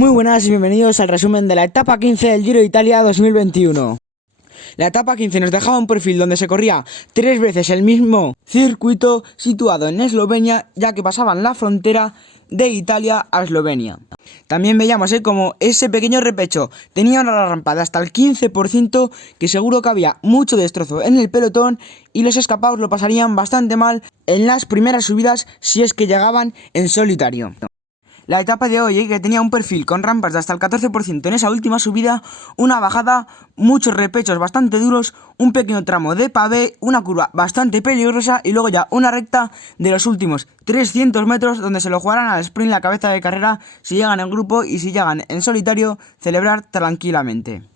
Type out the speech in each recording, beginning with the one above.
Muy buenas y bienvenidos al resumen de la etapa 15 del Giro de Italia 2021. La etapa 15 nos dejaba un perfil donde se corría 3 veces el mismo circuito situado en Eslovenia, ya que pasaban la frontera de Italia a Eslovenia. También veíamos como ese pequeño repecho tenía una rampa de hasta el 15%, que seguro que había mucho destrozo en el pelotón y los escapados lo pasarían bastante mal en las primeras subidas si es que llegaban en solitario. La etapa de hoy, que tenía un perfil con rampas de hasta el 14% en esa última subida, una bajada, muchos repechos bastante duros, un pequeño tramo de pavé, una curva bastante peligrosa y luego ya una recta de los últimos 300 metros donde se lo jugarán al sprint la cabeza de carrera si llegan en grupo y si llegan en solitario, celebrar tranquilamente.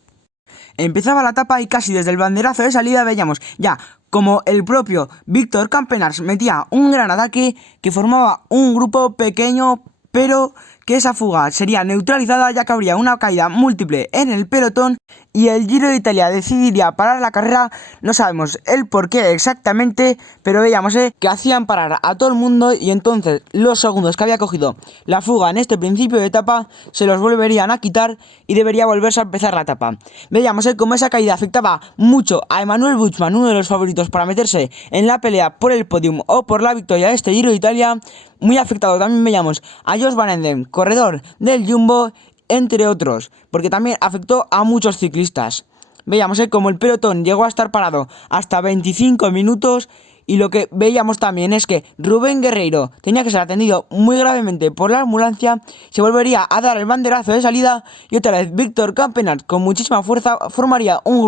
Empezaba la etapa y casi desde el banderazo de salida veíamos ya como el propio Víctor Campenaerts metía un gran ataque que formaba un grupo pequeño, pero que esa fuga sería neutralizada ya que habría una caída múltiple en el pelotón y el Giro de Italia decidiría parar la carrera. No sabemos el por qué exactamente, pero veíamos que hacían parar a todo el mundo y entonces los segundos que había cogido la fuga en este principio de etapa se los volverían a quitar y debería volverse a empezar la etapa. Veíamos como esa caída afectaba mucho a Emanuel Buchmann, uno de los favoritos para meterse en la pelea por el podium o por la victoria de este Giro de Italia. Muy afectado también veíamos a Josh Van Enden, corredor del Jumbo, entre otros, porque también afectó a muchos ciclistas. Veíamos como el pelotón llegó a estar parado hasta 25 minutos y lo que veíamos también es que Rubén Guerreiro tenía que ser atendido muy gravemente por la ambulancia, se volvería a dar el banderazo de salida y otra vez Víctor Campenaerts con muchísima fuerza formaría un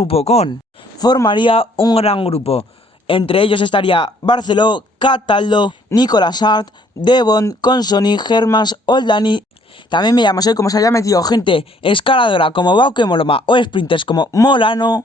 gran grupo. Entre ellos estaría Barceló, Cataldo, Nicolas Hart, Devon, Consoni, Hermans, Oldani. También veíamos cómo se había metido gente escaladora como Bauke Mollema o sprinters como Molano,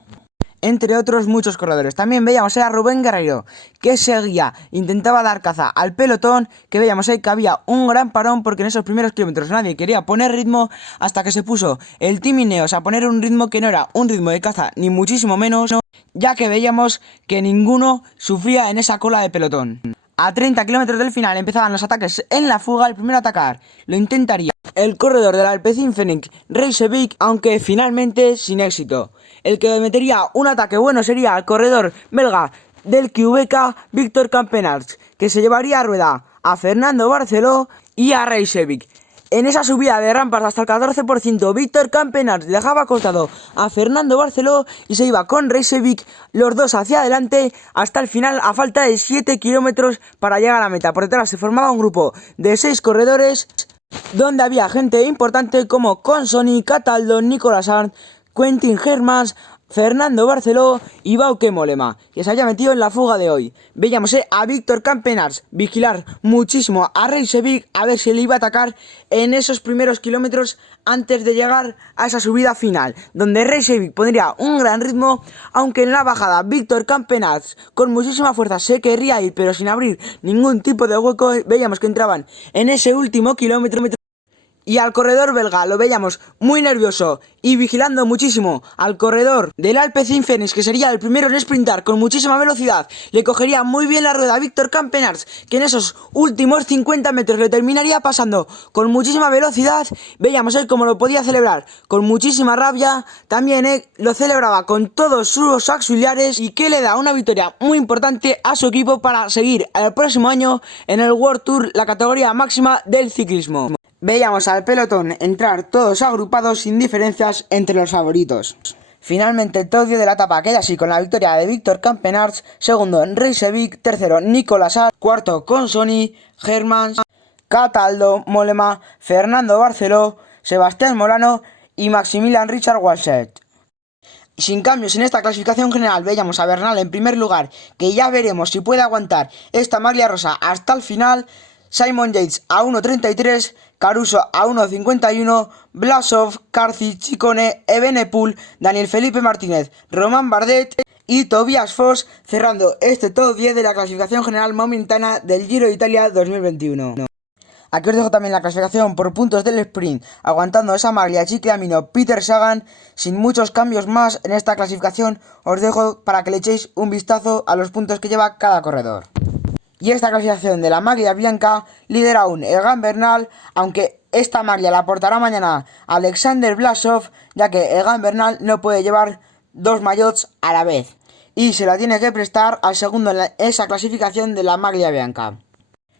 entre otros muchos corredores. También veíamos a Rubén Guerreiro, que seguía, intentaba dar caza al pelotón, que veíamos que había un gran parón porque en esos primeros kilómetros nadie quería poner ritmo, hasta que se puso el Team Ineos a poner un ritmo que no era un ritmo de caza, ni muchísimo menos, ya que veíamos que ninguno sufría en esa cola de pelotón. A 30 kilómetros del final empezaban los ataques en la fuga. El primero a atacar lo intentaría el corredor del Alpecin Fenix, Reykjavik, aunque finalmente sin éxito. El que metería un ataque bueno sería el corredor belga del QVK, Víctor Campenaerts, que se llevaría a rueda a Fernando Barceló y a Reykjavik. En esa subida de rampas hasta el 14%, Víctor Campenaerts dejaba acostado a Fernando Barceló y se iba con Reykjavik, los dos hacia adelante hasta el final a falta de 7 kilómetros para llegar a la meta. Por detrás se formaba un grupo de 6 corredores donde había gente importante como Consoni, Cataldo, Nicolas Hart, Quentin Hermans, Fernando Barceló y Bauke Mollema, que se había metido en la fuga de hoy. Veíamos a Víctor Campenaerts vigilar muchísimo a Reykjavik a ver si le iba a atacar en esos primeros kilómetros antes de llegar a esa subida final, donde Reykjavik pondría un gran ritmo, aunque en la bajada Víctor Campenaerts con muchísima fuerza se querría ir, pero sin abrir ningún tipo de hueco. Veíamos que entraban en ese último kilómetro y al corredor belga lo veíamos muy nervioso y vigilando muchísimo al corredor del Alpecin Fenix, que sería el primero en sprintar con muchísima velocidad. Le cogería muy bien la rueda a Víctor Campenaerts, que en esos últimos 50 metros le terminaría pasando con muchísima velocidad. Veíamos cómo lo podía celebrar con muchísima rabia. También lo celebraba con todos sus auxiliares y que le da una victoria muy importante a su equipo para seguir el próximo año en el World Tour, la categoría máxima del ciclismo. Veíamos al pelotón entrar todos agrupados sin diferencias entre los favoritos. Finalmente el podio de la etapa queda así, con la victoria de Víctor Campenaerts, segundo en Reykjavik, tercero Nicolas Hart, cuarto Consoni, Hermans, Cataldo, Mollema, Fernando Barceló, Sebastián Molano y Maximilian Richard Walseth. Sin cambios en esta clasificación general, veíamos a Bernal en primer lugar, que ya veremos si puede aguantar esta maglia rosa hasta el final. Simon Yates a 1.33, Caruso a 1.51, Blasov, Carci, Ciccone, Evenepoel, Daniel Felipe Martínez, Romain Bardet y Tobias Foss, cerrando este top 10 de la clasificación general momentánea del Giro de Italia 2021. Aquí os dejo también la clasificación por puntos del sprint, aguantando esa maglia Ciclamino Peter Sagan, sin muchos cambios más en esta clasificación. Os dejo para que le echéis un vistazo a los puntos que lleva cada corredor. Y esta clasificación de la maglia bianca lidera aún Egan Bernal, aunque Esta maglia la portará mañana Alexander Blasov, ya que Egan Bernal no puede llevar dos maillots a la vez y se la tiene que prestar al segundo en esa clasificación de la maglia bianca.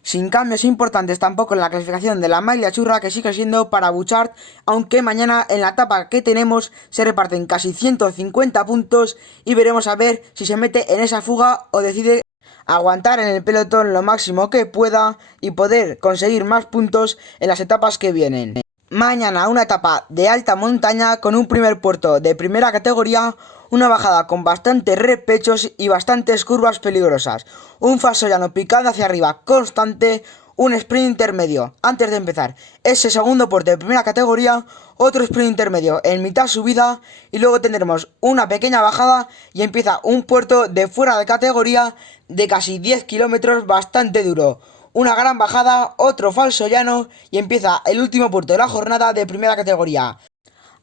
Sin cambios importantes tampoco en la clasificación de la maglia churra, que sigue siendo para Bouchard, aunque mañana en la etapa que tenemos se reparten casi 150 puntos y veremos a ver si se mete en esa fuga o decide aguantar en el pelotón lo máximo que pueda y poder conseguir más puntos en las etapas que vienen. Mañana una etapa de alta montaña con un primer puerto de primera categoría, una bajada con bastantes repechos y bastantes curvas peligrosas, un falso llano picando hacia arriba constante, un sprint intermedio antes de empezar ese segundo puerto de primera categoría, otro sprint intermedio en mitad subida y luego tendremos una pequeña bajada y empieza un puerto de fuera de categoría de casi 10 kilómetros bastante duro. Una gran bajada, otro falso llano y empieza el último puerto de la jornada de primera categoría.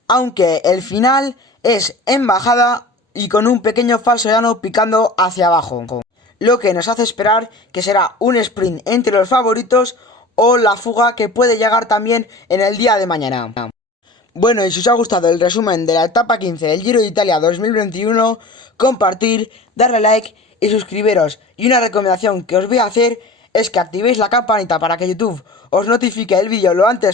Aunque el final es en bajada y con un pequeño falso llano picando hacia abajo. Lo que nos hace esperar que será un sprint entre los favoritos o la fuga que puede llegar también en el día de mañana. Bueno, y si os ha gustado el resumen de la etapa 15 del Giro de Italia 2021, compartir, darle like y suscribiros. Y una recomendación que os voy a hacer es que activéis la campanita para que YouTube os notifique el vídeo lo antes